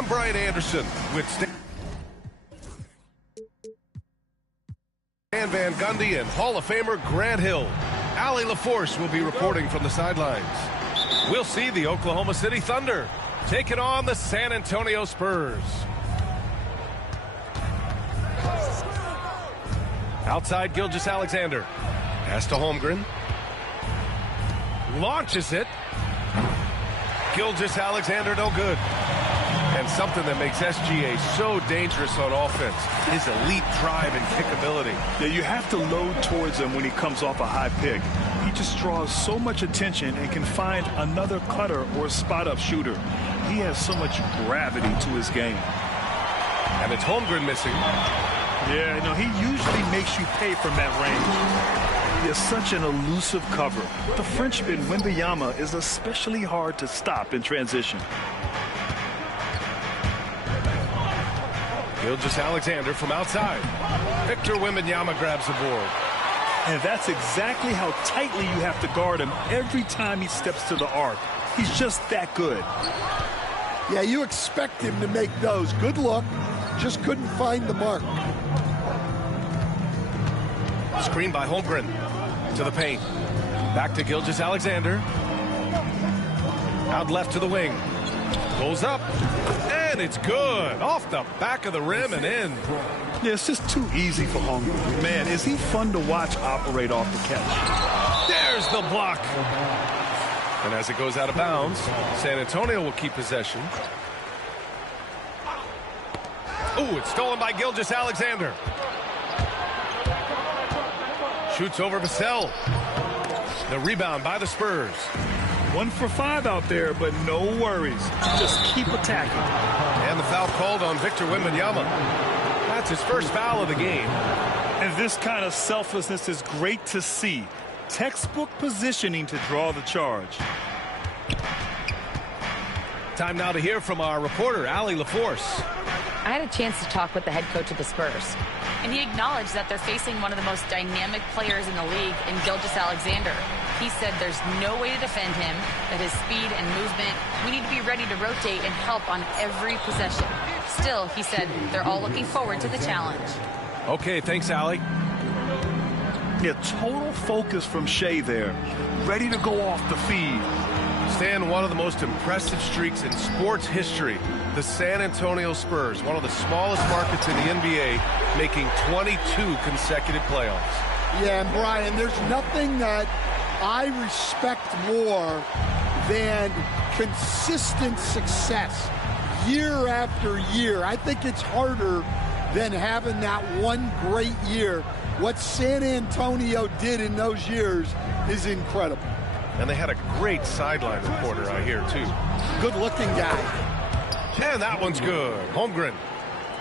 I'm Brian Anderson with Stan Van Gundy and Hall of Famer Grant Hill. Allie LaForce will be reporting from the sidelines. We'll see the Oklahoma City Thunder taking on the San Antonio Spurs. Outside, Gilgeous-Alexander. Pass to Holmgren. Launches it. Gilgeous-Alexander no good. And something that makes SGA so dangerous on offense, his elite drive and kickability. Yeah, you have to load towards him when he comes off a high pick. He just draws so much attention and can find another cutter or spot-up shooter. He has so much gravity to his game. And it's Holmgren missing. Yeah, no, he usually makes you pay from that range. He has such an elusive cover. The Frenchman, Wembanyama, is especially hard to stop in transition. Gilgeous-Alexander from outside. Victor Wembanyama grabs the board. And that's exactly how tightly you have to guard him every time he steps to the arc. He's just that good. Yeah, you expect him to make those. Good look. Just couldn't find the mark. Screen by Holmgren to the paint. Back to Gilgeous-Alexander. Out left to the wing. Goes up. And it's good. Off the back of the rim and in. Yeah, it's just too easy for Holmgren. Man, is he fun to watch operate off the catch. There's the block. And as it goes out of bounds, San Antonio will keep possession. Ooh, it's stolen by Gilgeous-Alexander. Shoots over Vassell. The rebound by the Spurs. 1 for 5 out there, but no worries. Just keep attacking. And the foul called on Victor Wembanyama. That's his first foul of the game. And this kind of selflessness is great to see. Textbook positioning to draw the charge. Time now to hear from our reporter, Allie LaForce. I had a chance to talk with the head coach of the Spurs. And he acknowledged that they're facing one of the most dynamic players in the league in Gilgeous-Alexander. He said there's no way to defend him, that his speed and movement, we need to be ready to rotate and help on every possession. Still, he said they're all looking forward to the challenge. Okay, thanks, Allie. Yeah, total focus from Shea there. Ready to go off the feed. Stan, one of the most impressive streaks in sports history. The San Antonio Spurs, one of the smallest markets in the NBA, making 22 consecutive playoffs. Yeah, and Brian, there's nothing that I respect more than consistent success year after year. I think it's harder than having that one great year. What San Antonio did in those years is incredible. And they had a great sideline reporter, I hear, too. Good-looking guy. And that one's good. Holmgren.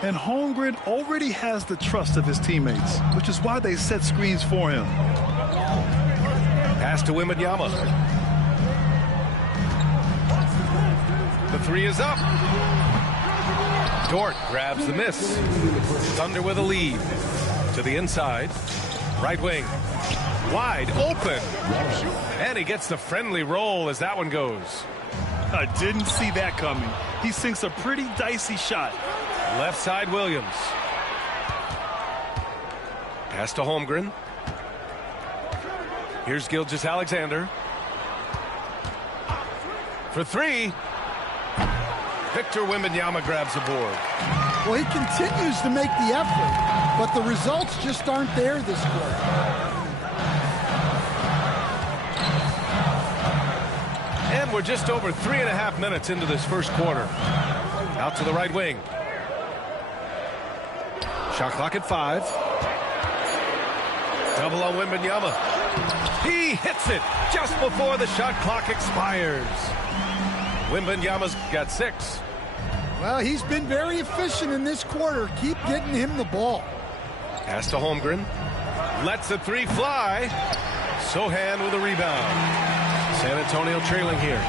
And Holmgren already has the trust of his teammates, which is why they set screens for him. Pass to Wembanyama. The three is up. Dort grabs the miss. Thunder with a lead. To the inside. Right wing. Wide open. And he gets the friendly roll as that one goes. I didn't see that coming. He sinks a pretty dicey shot. Left side, Williams. Pass to Holmgren. Here's Gilgeous-Alexander. For three. Victor Wembanyama grabs the board. Well, he continues to make the effort, but the results just aren't there this quarter. And we're just over 3.5 minutes into this first quarter. Out to the right wing. Shot clock at 5. Double on Wembanyama. He hits it just before the shot clock expires. Wembanyama's got 6. Well, he's been very efficient in this quarter. Keep getting him the ball. Pass to Holmgren. Lets the three fly. Sohan with a rebound. San Antonio trailing here.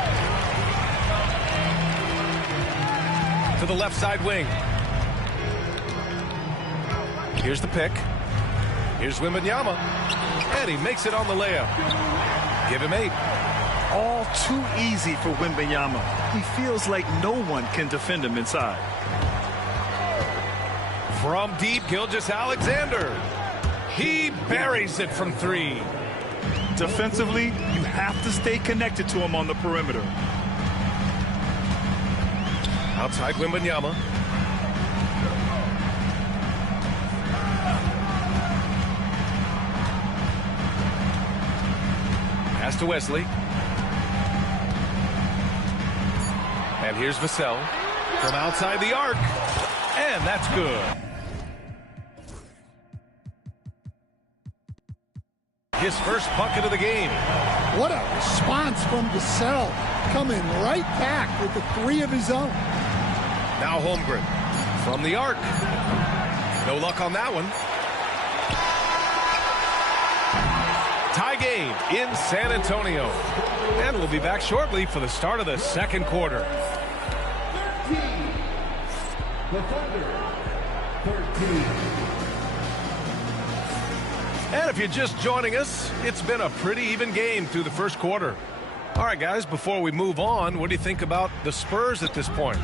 To the left side wing. Here's the pick. Here's Wembanyama. And he makes it on the layup. Give him 8. all too easy for Wembanyama. He feels like no one can defend him inside. From deep, Gilgeous-Alexander. He buries it from 3. Defensively, you have to stay connected to him on the perimeter. Outside Wembanyama. Pass to Wesley. And here's Vassell from outside the arc. And that's good. His first bucket of the game. What a response from Vassell, coming right back with the 3 of his own. Now Holmgren from the arc. No luck on that one. Tie game in San Antonio. And we'll be back shortly for the start of the second quarter. The Thunder, 13. And if you're just joining us, it's been a pretty even game through the first quarter. All right, guys, before we move on, what do you think about the Spurs at this point?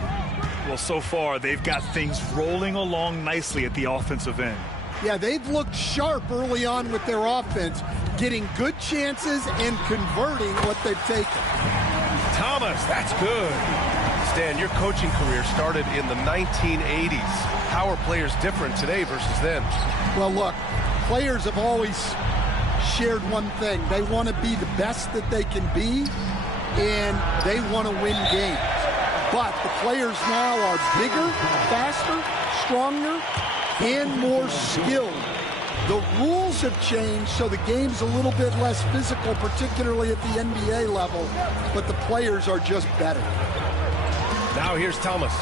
Well, so far, they've got things rolling along nicely at the offensive end. Yeah, they've looked sharp early on with their offense, getting good chances and converting what they've taken. Thomas, that's good. Stan, your coaching career started in the 1980s. How are players different today versus then? Well, look, players have always shared one thing. They want to be the best that they can be, and they want to win games. But the players now are bigger, faster, stronger, and more skilled. The rules have changed, so the game's a little bit less physical, particularly at the NBA level, but the players are just better. Now here's Thomas.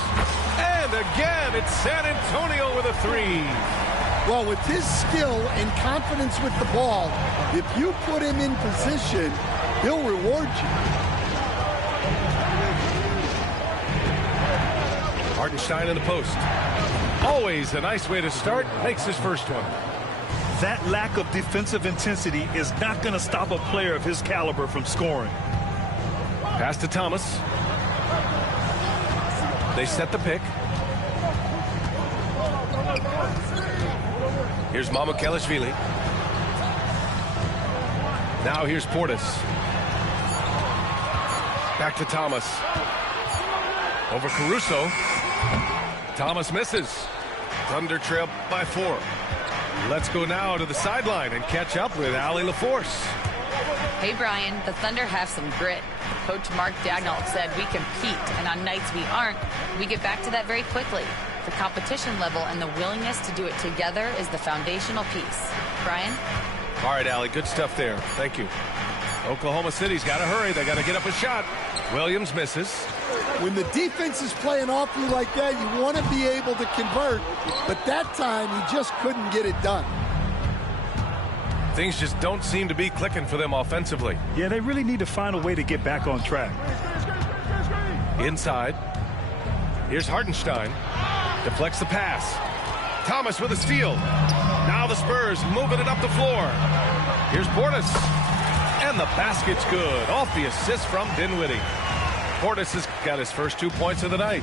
And again, it's San Antonio with a 3. Well, with his skill and confidence with the ball, if you put him in position, he'll reward you. Hartenstein in the post. Always a nice way to start. Makes his first one. That lack of defensive intensity is not going to stop a player of his caliber from scoring. Pass to Thomas. They set the pick. Here's Mamukelashvili. Now here's Portis. Back to Thomas. Over Caruso. Thomas misses. Thunder trail by 4. Let's go now to the sideline and catch up with Allie LaForce. Hey, Brian, the Thunder have some grit. Coach Mark Daigneault said we compete, and on nights we aren't, we get back to that very quickly. The competition level and the willingness to do it together is the foundational piece. Brian? All right, Allie, good stuff there. Thank you. Oklahoma City's got to hurry. They got to get up a shot. Williams misses. When the defense is playing off you like that, you want to be able to convert, but that time he just couldn't get it done. Things just don't seem to be clicking for them offensively. Yeah, they really need to find a way to get back on track. Inside. Here's Hartenstein. Deflects the pass. Thomas with a steal. Now the Spurs moving it up the floor. Here's Portis. And the basket's good. Off the assist from Dinwiddie. Portis has got his first 2 points of the night.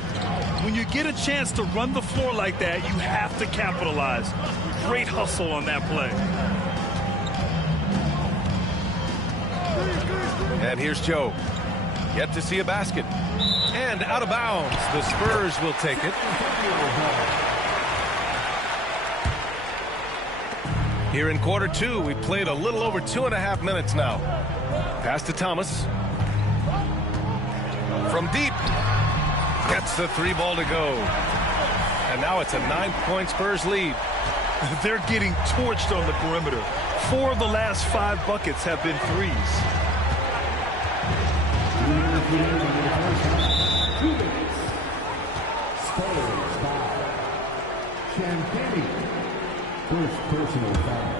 When you get a chance to run the floor like that, you have to capitalize. Great hustle on that play. And here's Joe. Yet to see a basket. And out of bounds. The Spurs will take it. Here in quarter 2, we played a little over 2.5 minutes now. Pass to Thomas. From deep. Gets the 3 ball to go. And now it's a 9-point Spurs lead. They're getting torched on the perimeter. 4 of the last 5 buckets have been threes. First personal foul.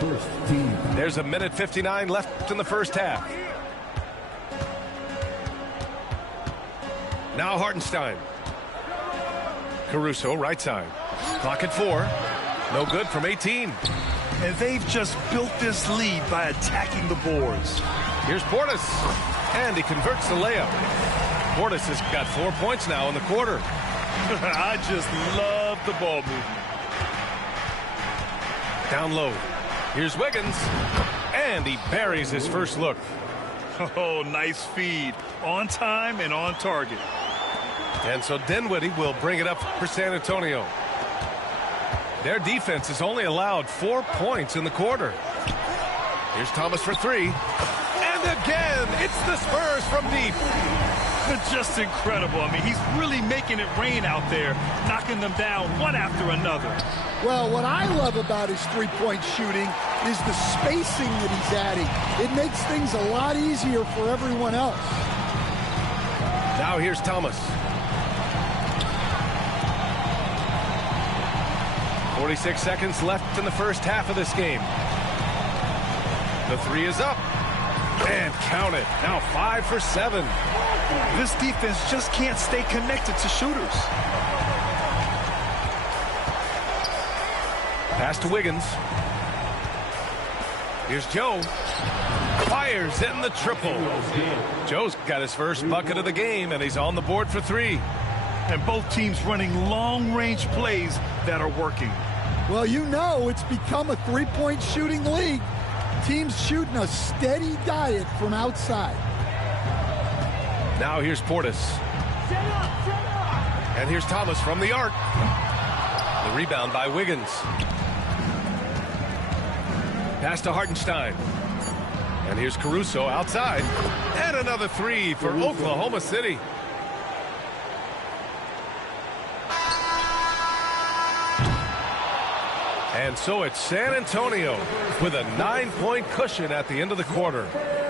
First team. There's a minute 59 left in the first half. Now Hartenstein. Caruso, right side. Clock at 4. No good from 18. And they've just built this lead by attacking the boards. Here's Portis, and he converts the layup. Portis has got 4 points now in the quarter. I just love the ball movement. Down low. Here's Wiggins, and he buries his first look. Oh, nice feed. On time and on target. And so Dinwiddie will bring it up for San Antonio. Their defense has only allowed 4 points in the quarter. Here's Thomas for three. And again, it's the Spurs from deep. Just incredible. I mean, he's really making it rain out there, knocking them down one after another. Well, what I love about his three-point shooting is the spacing that he's adding. It makes things a lot easier for everyone else. Now here's Thomas. 46 seconds left in the first half of this game. The three is up. And count it. Now 5 for 7. This defense just can't stay connected to shooters. Pass to Wiggins. Here's Joe. Fires in the triple. Joe's got his first bucket of the game, and he's on the board for three. And both teams running long-range plays that are working. Well, you know it's become a three-point shooting league. Teams shooting a steady diet from outside. Now here's Portis. And here's Thomas from the arc. The rebound by Wiggins. Pass to Hartenstein. And here's Caruso outside. And another three for Oklahoma City. And so it's San Antonio with a 9-point cushion at the end of the quarter.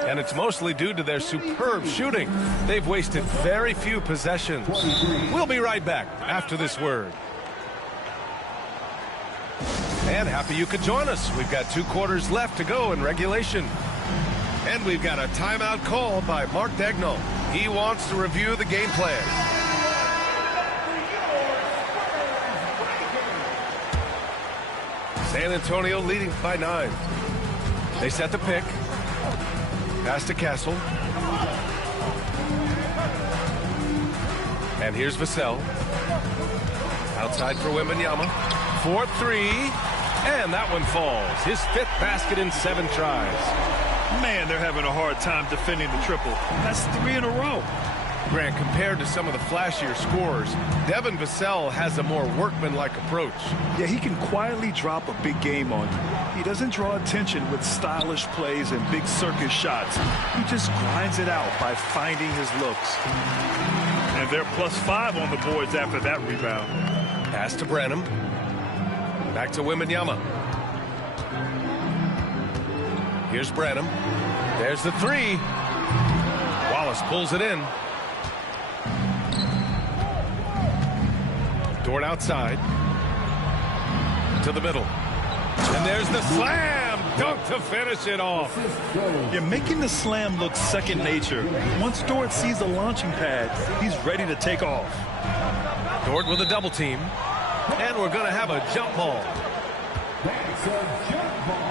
And it's mostly due to their superb shooting. They've wasted very few possessions. We'll be right back after this word. And happy you could join us. We've got 2 quarters left to go in regulation. And we've got a timeout call by Mark Daigneault. He wants to review the game plan. San Antonio leading by 9. They set the pick. Pass to Castle. And here's Vassell. Outside for Wembanyama. 4-3. And that one falls. His 5th basket in 7 tries. Man, they're having a hard time defending the triple. That's 3 in a row. Grant, compared to some of the flashier scorers, Devin Vassell has a more workmanlike approach. Yeah, he can quietly drop a big game on you. He doesn't draw attention with stylish plays and big circus shots. He just grinds it out by finding his looks. And they're +5 on the boards after that rebound. Pass to Branham. Back to Wembanyama. Here's Branham. There's the three. Wallace pulls it in. Dort outside. To the middle. And there's the slam dunk to finish it off. You're making the slam look second nature. Once Dort sees the launching pad, he's ready to take off. Dort with a double team. And we're going to have a jump ball. That's a jump ball.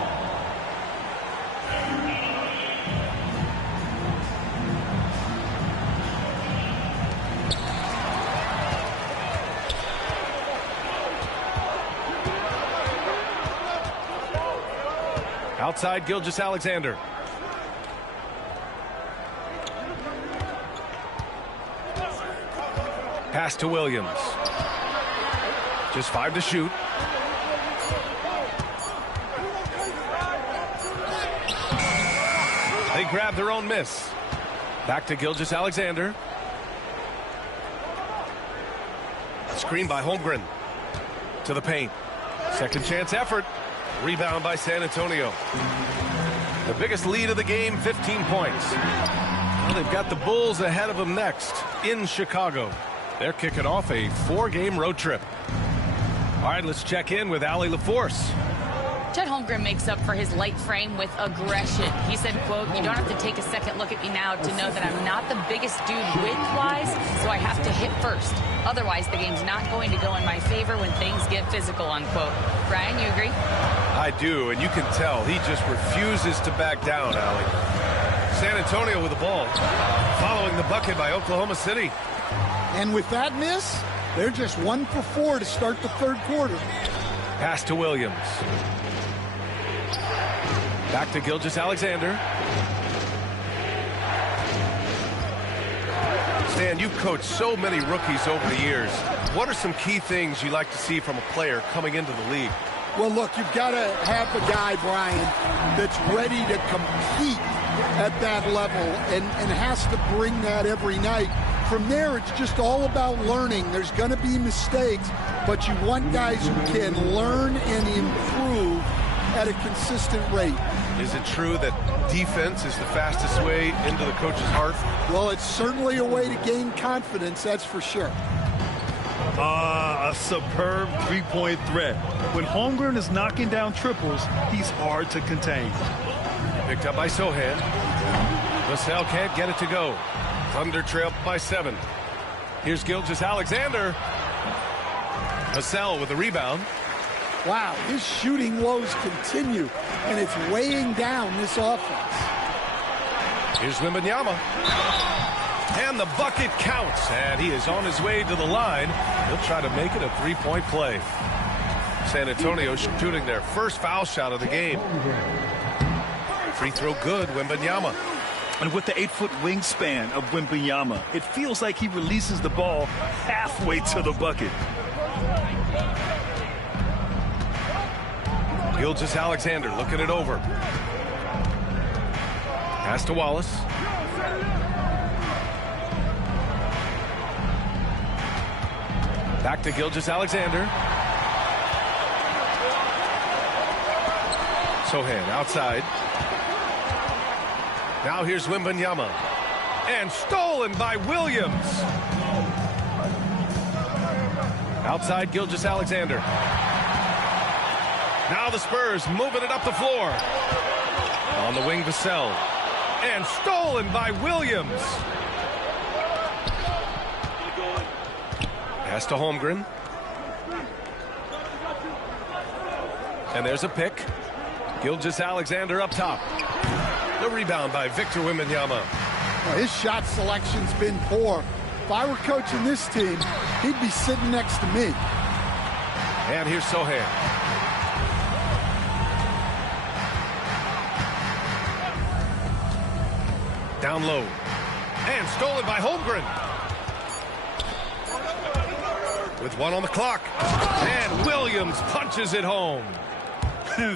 Outside Gilgeous-Alexander. Pass to Williams. Just 5 to shoot. They grab their own miss. Back to Gilgeous-Alexander. Screen by Holmgren. To the paint. Second chance effort. Rebound by San Antonio. The biggest lead of the game, 15 points. Well, they've got the Bulls ahead of them next in Chicago. They're kicking off a 4-game road trip. All right, let's check in with Allie LaForce. Chet Holmgren makes up for his light frame with aggression. He said, quote, "You don't have to take a second look at me now to know that I'm not the biggest dude width-wise, so I have to hit first. Otherwise, the game's not going to go in my favor when things get physical," unquote. Brian, you agree? I do, and you can tell he just refuses to back down, Allie. San Antonio with the ball, following the bucket by Oklahoma City. And with that miss, they're just 1 for 4 to start the third quarter. Pass to Williams. Back to Gilgeous-Alexander. Stan, you've coached so many rookies over the years. What are some key things you like to see from a player coming into the league? Well, look, you've got to have a guy, Brian, that's ready to compete at that level and has to bring that every night. From there, it's just all about learning. There's going to be mistakes, but you want guys who can learn and improve at a consistent rate. Is it true that defense is the fastest way into the coach's heart? Well, it's certainly a way to gain confidence, that's for sure. A superb three-point threat. When Holmgren is knocking down triples, he's hard to contain. Picked up by Sochan. Vassell can't get it to go. Thunder trail by 7. Here's Gilgeous-Alexander. Vassell with the rebound. Wow, his shooting woes continue, and it's weighing down this offense. Here's Wembanyama. And the bucket counts, and he is on his way to the line. He'll try to make it a three-point play. San Antonio shooting their first foul shot of the game. Free throw good, Wembanyama. And with the 8-foot wingspan of Wembanyama, it feels like he releases the ball halfway to the bucket. Gilgeous-Alexander looking it over. Pass to Wallace. Back to Gilgeous-Alexander. Sochan outside. Now here's Wembanyama. And stolen by Williams. Outside Gilgeous-Alexander. Now the Spurs moving it up the floor. On the wing, Vassell. And stolen by Williams. Pass to Holmgren. And there's a pick. Gilgeous-Alexander up top. The rebound by Victor Wembanyama. Well, his shot selection's been poor. If I were coaching this team, he'd be sitting next to me. And here's Sochan. Down low. And stolen by Holmgren. With 1 on the clock. And Williams punches it home.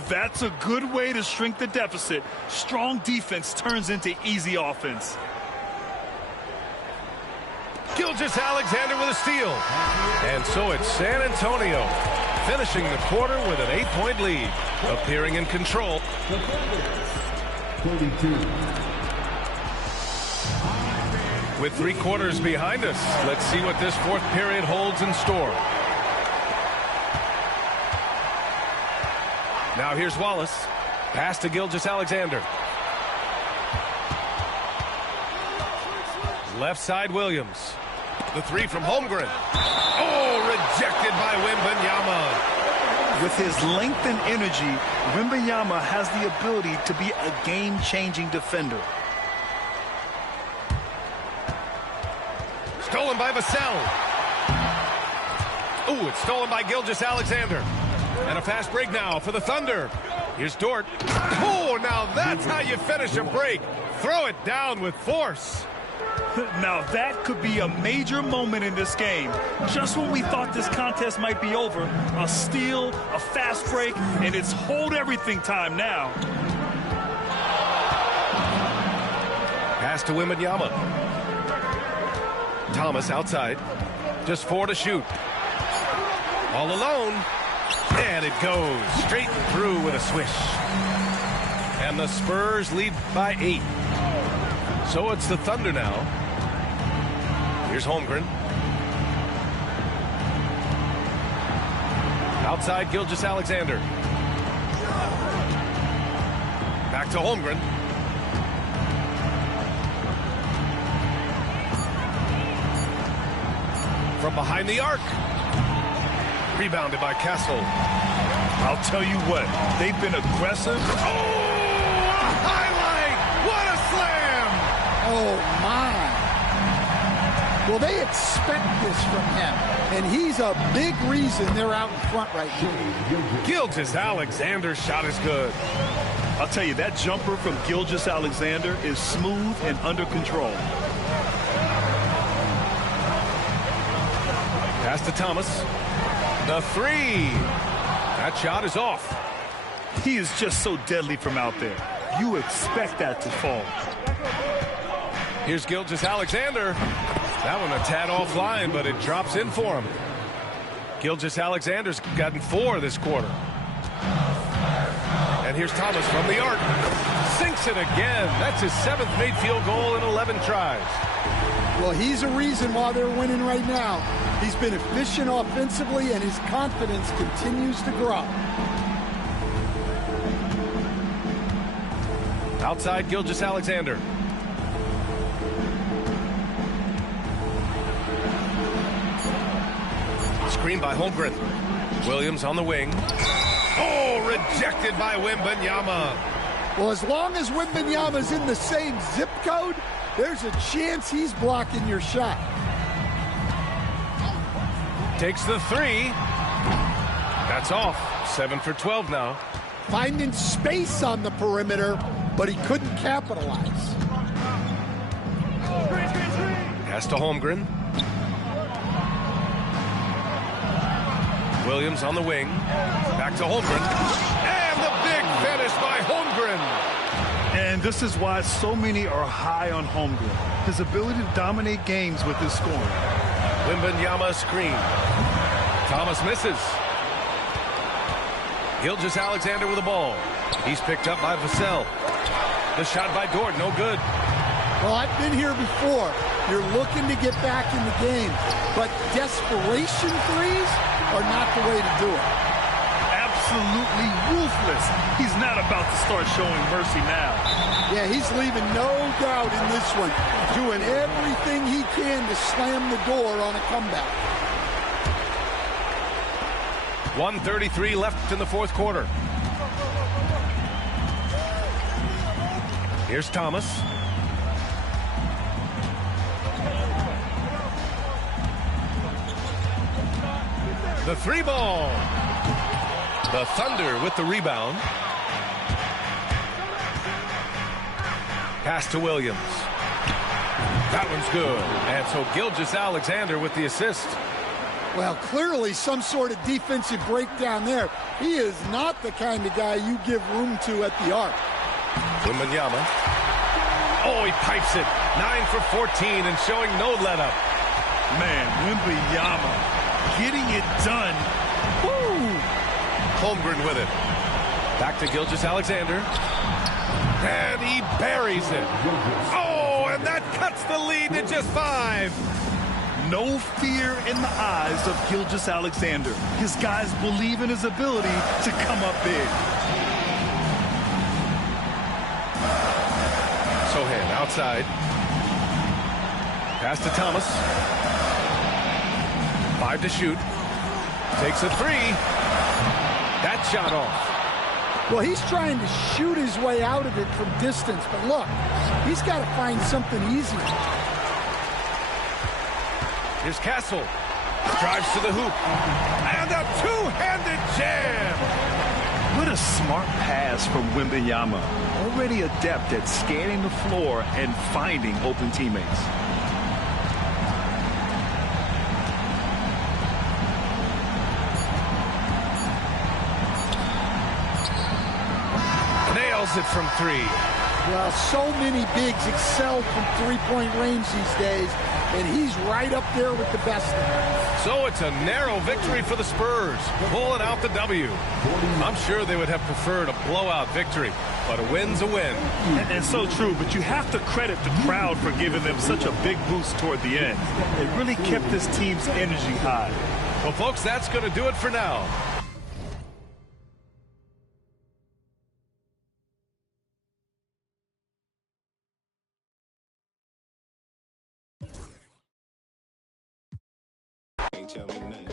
That's a good way to shrink the deficit. Strong defense turns into easy offense. Gilgeous-Alexander with a steal. And so it's San Antonio finishing the quarter with an 8-point lead. Appearing in control. 32. With 3 quarters behind us, let's see what this fourth period holds in store. Now here's Wallace. Pass to Gilgeous-Alexander. Left side Williams. The 3 from Holmgren. Oh, rejected by Wembanyama. With his length and energy, Wembanyama has the ability to be a game-changing defender. Stolen by Vassell. Ooh, it's stolen by Gilgeous-Alexander. And a fast break now for the Thunder. Here's Dort. Oh, now that's how you finish a break. Throw it down with force. Now that could be a major moment in this game. Just when we thought this contest might be over, a steal, a fast break, and it's hold everything time now. Pass to Wembanyama. Thomas outside. Just 4 to shoot. All alone. And it goes straight through with a swish. And the Spurs lead by 8. So it's the Thunder now. Here's Holmgren. Outside Gilgeous-Alexander. Back to Holmgren. From behind the arc. Rebounded by Castle. I'll tell you what, they've been aggressive. Oh, a highlight! What a slam! Oh, my. Well, they expect this from him, and he's a big reason they're out in front right now. Gilgeous-Alexander's shot is good. I'll tell you, that jumper from Gilgeous-Alexander is smooth and under control. Pass to Thomas. The three. That shot is off. He is just so deadly from out there. You expect that to fall. Here's Gilgeous-Alexander. That one a tad offline, but it drops in for him. Gilgeous-Alexander's gotten 4 this quarter. And here's Thomas from the arc. Sinks it again. That's his 7th made field goal in 11 tries. Well, he's a reason why they're winning right now. He's been efficient offensively, and his confidence continues to grow. Outside Gilgeous-Alexander. Screen by Holmgren. Williams on the wing. Oh, rejected by Wembanyama. Well, as long as Wembanyama's in the same zip code, there's a chance he's blocking your shot. Takes the three. That's off. 7 for 12 now. Finding space on the perimeter, but he couldn't capitalize. Pass to Holmgren. Williams on the wing. Back to Holmgren. And the big finish by Holmgren. And this is why so many are high on Holmgren. His ability to dominate games with his scoring. Wembanyama screen. Thomas misses. Gilgeous-Alexander with the ball. He's picked up by Vassell. The shot by Dort, no good. Well, I've been here before. You're looking to get back in the game, but desperation threes are not the way to do it. Absolutely ruthless. He's not about to start showing mercy now. Yeah, he's leaving no doubt in this one, doing everything he can to slam the door on a comeback. 1:33 left in the fourth quarter. Here's Thomas. The three ball. The Thunder with the rebound. Pass to Williams. That one's good. And so Gilgeous-Alexander with the assist. Well, clearly some sort of defensive breakdown there. He is not the kind of guy you give room to at the arc. Wembanyama. Oh, he pipes it. 9 for 14 and showing no let-up. Man, Wembanyama getting it done. Woo! Holmgren with it. Back to Gilgeous-Alexander. And he buries it. Oh, and that cuts the lead to just 5. No fear in the eyes of Gilgeous-Alexander. His guys believe in his ability to come up big. Sohan outside. Pass to Thomas. 5 to shoot. Takes a 3. That shot off. Well, he's trying to shoot his way out of it from distance, but look, he's got to find something easier. Here's Castle. Drives to the hoop. And a two-handed jam. What a smart pass from Wembanyama. Already adept at scanning the floor and finding open teammates. Nails it from 3. Well, so many bigs excel from three-point range these days, and he's right up there with the best of them. So it's a narrow victory for the Spurs, pulling out the W. I'm sure they would have preferred a blowout victory, but a win's a win. And so true, but you have to credit the crowd for giving them such a big boost toward the end. It really kept this team's energy high. Well, folks, that's going to do it for now. Ain't tell me nothing.